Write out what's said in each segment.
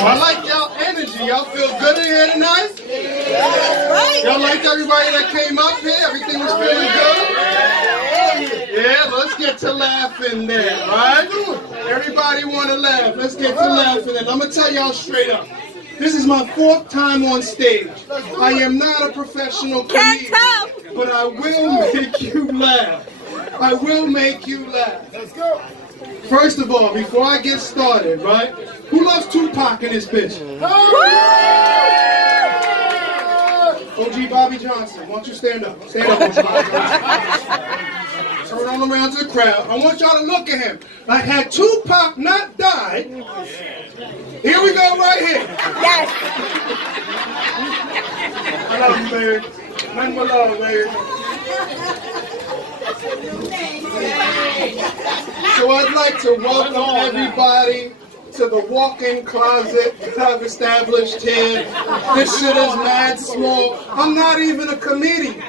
I like y'all energy. Y'all feel good in here tonight? Y'all liked everybody that came up here? Everything was feeling good? Yeah, let's get to laughing then, alright? Everybody want to laugh. Let's get to laughing then. I'm going to tell y'all straight up. This is my 4th time on stage. I am not a professional comedian, but I will make you laugh. I will make you laugh. Let's go. First of all, before I get started, right? Who loves Tupac in this bitch? OG Bobby Johnson, why don't you stand up? Stand up, OG Bobby Johnson. Turn on around to the crowd. I want y'all to look at him. Like, had Tupac not died, here we go right here. Yes. I love you, baby. Nothing but love, baby. So I'd like to welcome everybody to the walk-in closet that I've established here. This shit is mad small. I'm not even a comedian.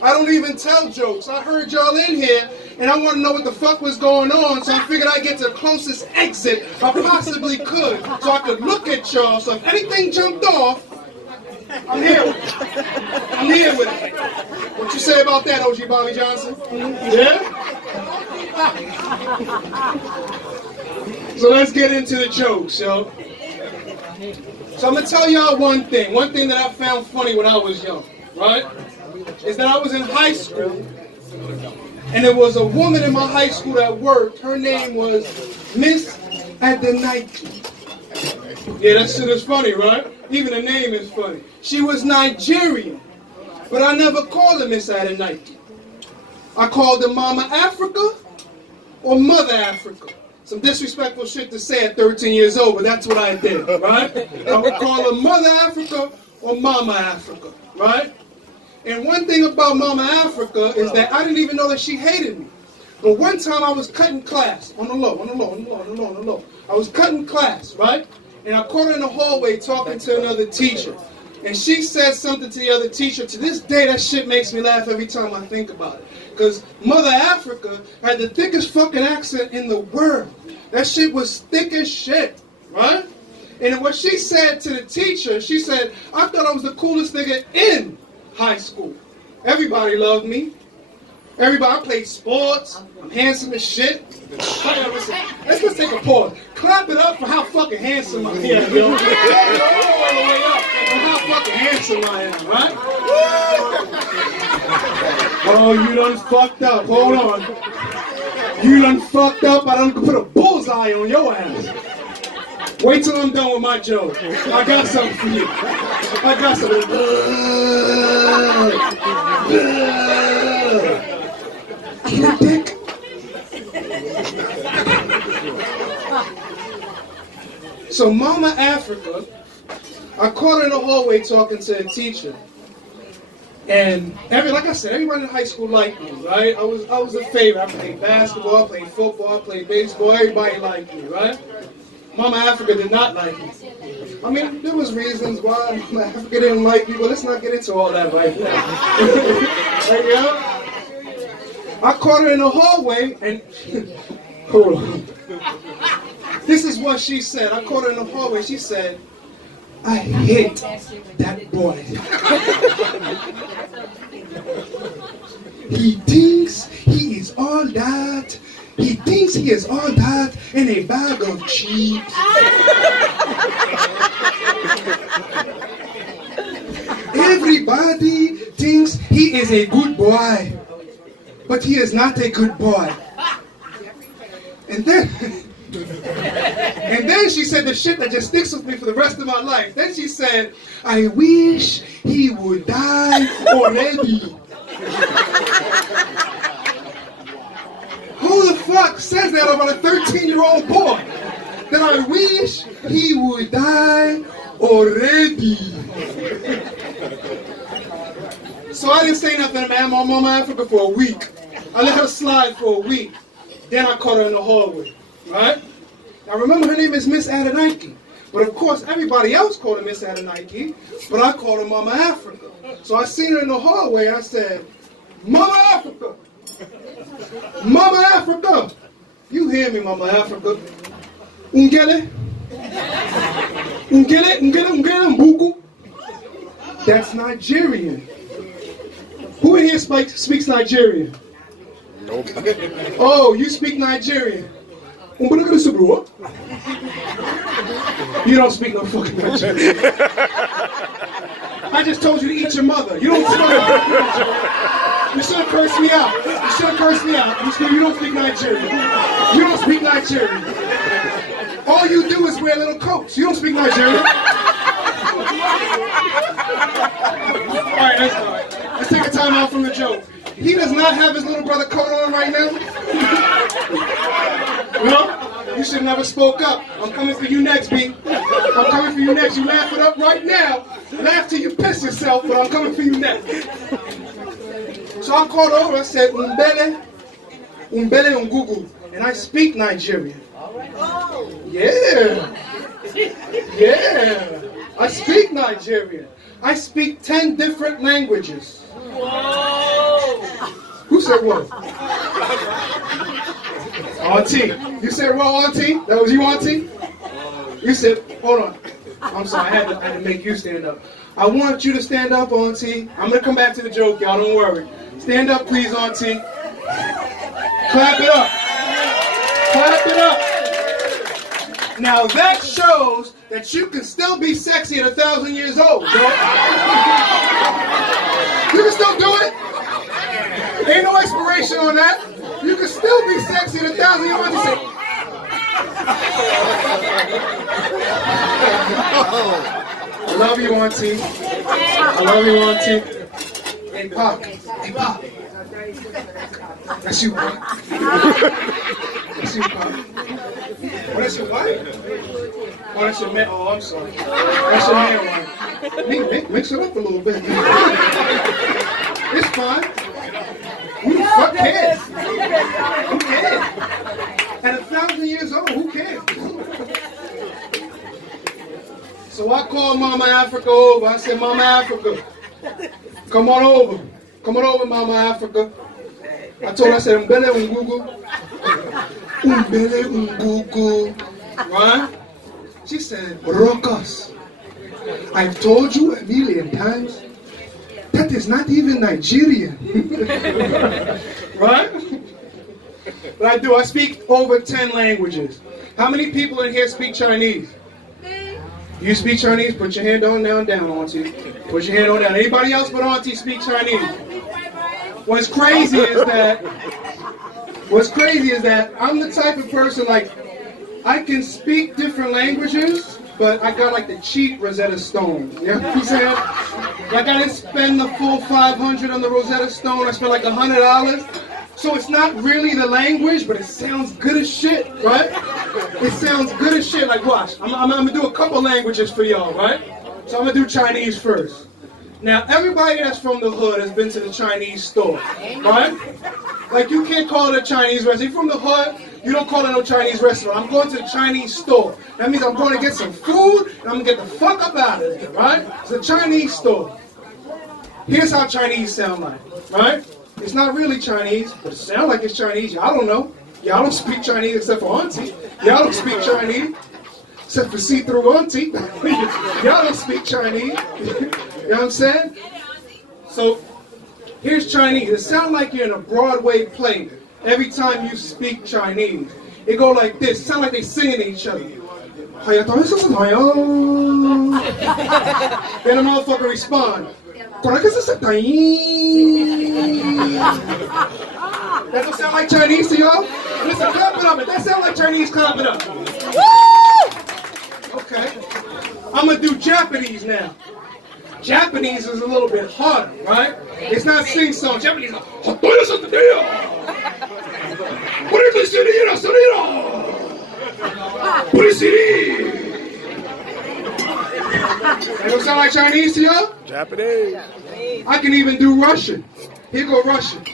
I don't even tell jokes. I heard y'all in here, and I want to know what the fuck was going on, so I figured I'd get to the closest exit I possibly could, so I could look at y'all, so if anything jumped off, I'm here with it. I'm here with it. What you say about that, OG Bobby Johnson? Yeah? So let's get into the jokes, yo. So I'm going to tell y'all one thing that I found funny when I was young, right? Is that I was in high school, and there was a woman in my high school that worked. Her name was Miss Adenike. Yeah, that shit is funny, right? Even the name is funny. She was Nigerian, but I never called her Miss Adenike. I called her Mama Africa or Mother Africa. Some disrespectful shit to say at 13 years old, but that's what I did, right? I would call her Mother Africa or Mama Africa, right? And one thing about Mama Africa is that I didn't even know that she hated me. But one time I was cutting class, on the low. I was cutting class, right? And I caught her in the hallway talking to another teacher. And she said something to the other teacher. To this day, that shit makes me laugh every time I think about it. Because Mother Africa had the thickest fucking accent in the world. That shit was thick as shit, right? And what she said to the teacher, she said, I thought I was the coolest nigga in high school. Everybody loved me. Everybody, I played sports. I'm handsome as shit. Let's just take a pause. Clap it up for how fucking handsome I am, yo. Clap it all the way up for how fucking handsome I am, right? Oh, you done fucked up. Hold on. You done fucked up. I done put a bullseye on your ass. Wait till I'm done with my joke. I got something for you. I got something. You dick. So Mama Africa, I caught her in the hallway talking to a teacher. And like I said, everybody in high school liked me, right? I was a favorite. I played basketball, I played football, I played baseball. Everybody liked me, right? Mama Africa did not like me. I mean, there was reasons why Mama Africa didn't like me, but let's not get into all that right now. Right, yeah? I caught her in the hallway and hold on. This is what she said. I caught her in the hallway. She said, I hate that boy. He thinks he is all that. He thinks he is all that in a bag of chips. Everybody thinks he is a good boy, but he is not a good boy. And then she said the shit that just sticks with me for the rest of my life. Then she said, I wish he would die already. Who the fuck says that about a 13-year-old boy? That I wish he would die already. So I didn't say nothing to my Mama Africa for a week. I let her slide for a week. Then I caught her in the hallway, right? Now remember, her name is Miss Adenike. But of course, everybody else called her Miss Adenike, but I called her Mama Africa. So I seen her in the hallway, and I said, Mama Africa! Mama Africa! You hear me, Mama Africa? Ungele? Mbuku. That's Nigerian. Who in here speaks Nigerian? Nope. Oh, you speak Nigerian. You don't speak no fucking Nigerian. I just told you to eat your mother. You don't speak Nigerian. You should have cursed me out. You should have cursed me out. You don't speak Nigerian. You don't speak Nigerian. All you do is wear little coats. You don't speak Nigerian. Alright, that's all right. Let's take a time out from the joke. He does not have his little brother coat on right now. No? You should have never spoke up. I'm coming for you next, B. I'm coming for you next. You laugh it up right now. Laugh till you piss yourself, but I'm coming for you next. So I called over, I said, Umbele Ungugu. And I speak Nigerian. Yeah. Yeah. I speak Nigerian. I speak 10 different languages. Who said what? Auntie. You said what, Auntie? That was you, Auntie? You said, hold on. I'm sorry, I had to make you stand up. I want you to stand up, Auntie. I'm going to come back to the joke, y'all. Don't worry. Stand up, please, Auntie. Clap it up. Clap it up. Now that shows that you can still be sexy at 1,000 years old, bro. You can still do it. Ain't no expiration on that. You can still be sexy at 1,000 years old. I love you, Auntie. I love you, Auntie. Hey, Pop. Hey, Pop. That's you, Pop. That's you, Pop. Oh, that's your wife? Oh, that's your man. Oh, I'm sorry. That's your man wife. Mix it up a little bit. It's fine. Who the fuck cares? Who cares? At 1,000 years old, who cares? So I called Mama Africa over. I said, Mama Africa, come on over. Come on over, Mama Africa. I told her, I said, Umbele Ungugu. Umbele Ungugu. Right? She said, Ruckus, I've told you a million times, that is not even Nigerian. Right? But I do. I speak over 10 languages. How many people in here speak Chinese? You speak Chinese? Put your hand on down, Auntie. Put your hand on down. Anybody else but Auntie speak Chinese? What's crazy is that I'm the type of person, like, I can speak different languages, but I got like the cheap Rosetta Stone. You know what I'm saying? Like, I didn't spend the full $500 on the Rosetta Stone. I spent like $100. So it's not really the language, but it sounds good as shit, right? It sounds good as shit. Like, watch. I'm gonna do a couple languages for y'all, right? So I'm gonna do Chinese first. Now, everybody that's from the hood has been to the Chinese store, right? Like, you can't call it a Chinese restaurant. If you're from the hood, you don't call it no Chinese restaurant. I'm going to the Chinese store. That means I'm going to get some food, and I'm going to get the fuck up out of here, right? It's a Chinese store. Here's how Chinese sound like, right? It's not really Chinese, but it sounds like it's Chinese. Y'all don't know. Y'all don't speak Chinese except for Auntie. Y'all don't speak Chinese except for see-through Auntie. Y'all don't speak Chinese. You know what I'm saying? So, here's Chinese. It sounds like you're in a Broadway play every time you speak Chinese. It go like this. It sounds like they singing to each other. Then the motherfucker respond. That don't sound like Chinese to y'all? Listen, clap it up. If that sound like Chinese, clap it up. Okay. I'm going to do Japanese now. Japanese is a little bit harder, right? It's not sing-song. Japanese is like, that don't sound like Chinese to y'all? Japanese. I can even do Russian. Here go Russian.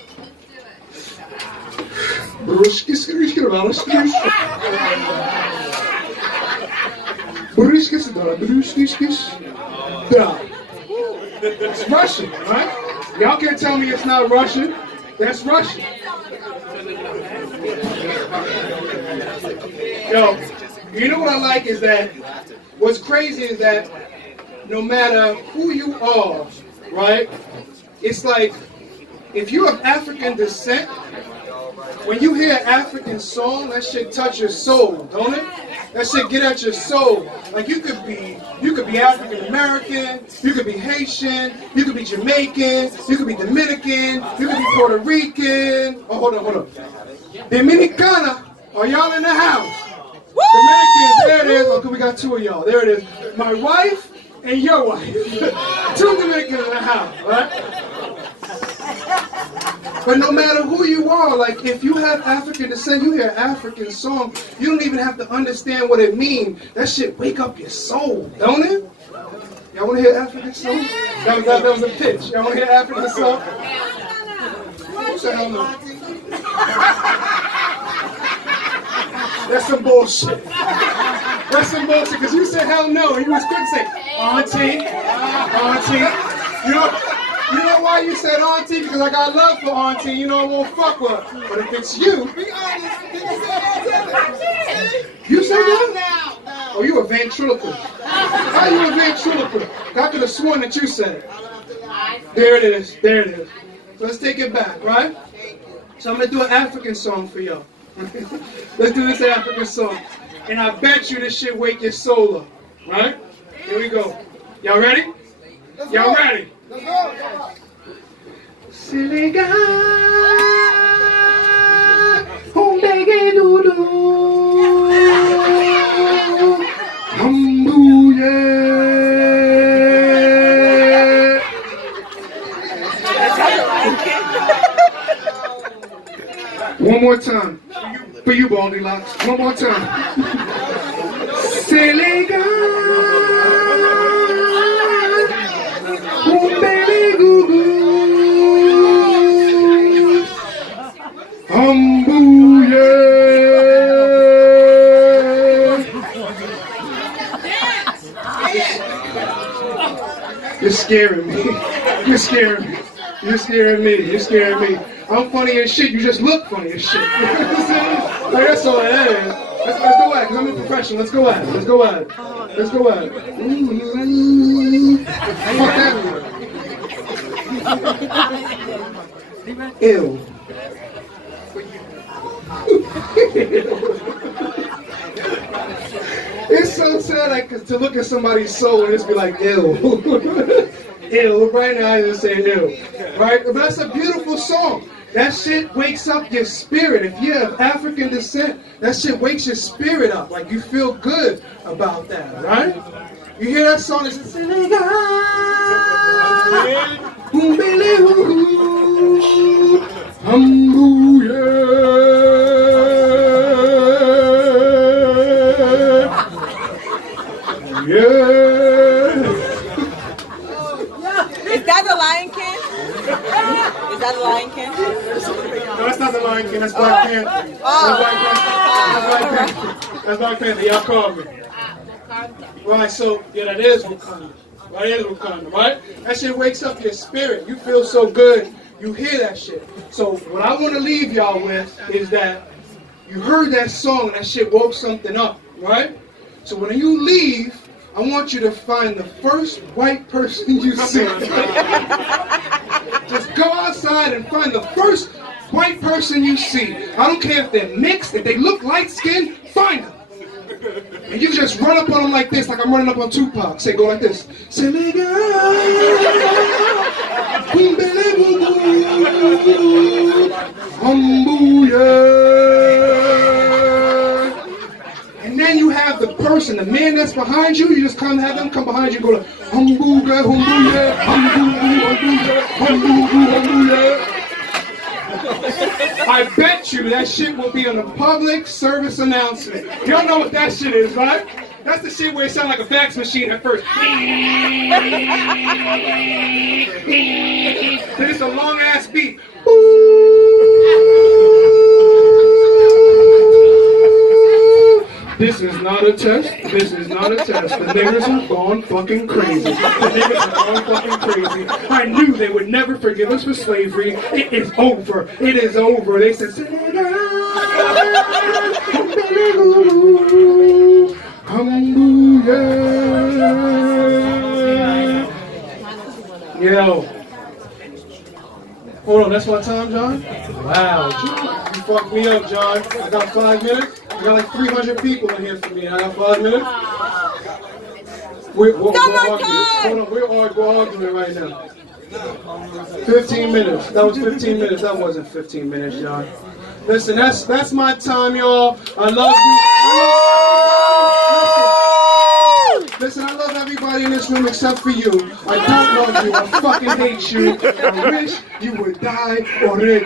It's Russian, right? Y'all can't tell me it's not Russian. That's Russian. Yo, you know what I like is that what's crazy is that no matter who you are, right? It's like, if you have African descent, when you hear an African song, that shit touch your soul, don't it? That shit get at your soul. Like you could be African American, you could be Haitian, you could be Jamaican, you could be Dominican, you could be Puerto Rican. Oh, hold on. Dominicana, are y'all in the house? Woo! Dominicans, there it is. Okay, we got two of y'all. There it is. My wife and your wife. Two Dominicans in the house, right? But no matter who you are, like if you have African descent, you hear African song, you don't even have to understand what it means. That shit wake up your soul, don't it? Y'all want to hear African song? That was a pitch. Y'all want to hear African song? Who said hell no? That's some bullshit. That's some bullshit, because you said hell no, and you was quick to say, auntie. You know why you said auntie? Because I got love for auntie, you know I won't fuck with her. But if it's you, be honest, you said that? Oh, you a ventriloquist. How you a ventriloquist? I could have sworn that you said it. There it is. So let's take it back, right? So I'm going to do an African song for y'all. Let's do this African song. And I bet you this shit wake your soul up, right? Here we go. Y'all ready? Y'all ready? Let's go. Senegal, Hombege Dudu, Hambuye. One more time. For you, Baldy Locks. One more time. Senegal. You're scaring me. You're scaring me. You're scaring me. You're scaring me. I'm funny as shit. You just look funny as shit. Like, that's all it is. Let's go at it, because I'm a professional. Let's go at it. Let's go at it. Let's go at it. Fuck that. Ew. It's so sad, like, to look at somebody's soul and just be like, ew. Ew. Right now I just say ew. Right? But that's a beautiful song. That shit wakes up your spirit. If you have African descent, that shit wakes your spirit up. Like, you feel good about that, right? You hear that song, it's Is that the Lion King? Is that the Lion King? No, that's not the Lion King. That's Black Panther. That's Black Panther. Y'all called me. Right, so, yeah, that is Wakanda. That is Wakanda, right? That shit wakes up your spirit. You feel so good. You hear that shit. So, what I want to leave y'all with is that you heard that song and that shit woke something up, right? So, when you leave, I want you to find the first white person you see. Just go outside and find the first white person you see. I don't care if they're mixed, if they look light-skinned, find them. And you just run up on them like this, like I'm running up on Tupac. Say, go like this. And then you have the person, the man that's behind you, you just come have them come behind you and go like, humbuga, humbuga, humbuga, humbuga, humbuga. I bet you that shit will be on a public service announcement. Y'all know what that shit is, right? That's the shit where it sounds like a fax machine at first. Then it's a long ass beat. This is not a test. This is not a test. The niggas have gone fucking crazy. The niggas have gone fucking crazy. I knew they would never forgive us for slavery. It is over. It is over. They said, Hallelujah. Yeah. Yo. Hold on, that's my time, John? Wow, John, you fucked me up, John. I got 5 minutes. I got like 300 people in here for me. I got 5 minutes. We're arguing. Hold on, we're arguing right now. 15 minutes. That was 15 minutes. That wasn't 15 minutes, John. Listen, that's my time, y'all. I love you. Listen, I love everybody in this room except for you. I don't love you. I fucking hate you. I wish you would die already.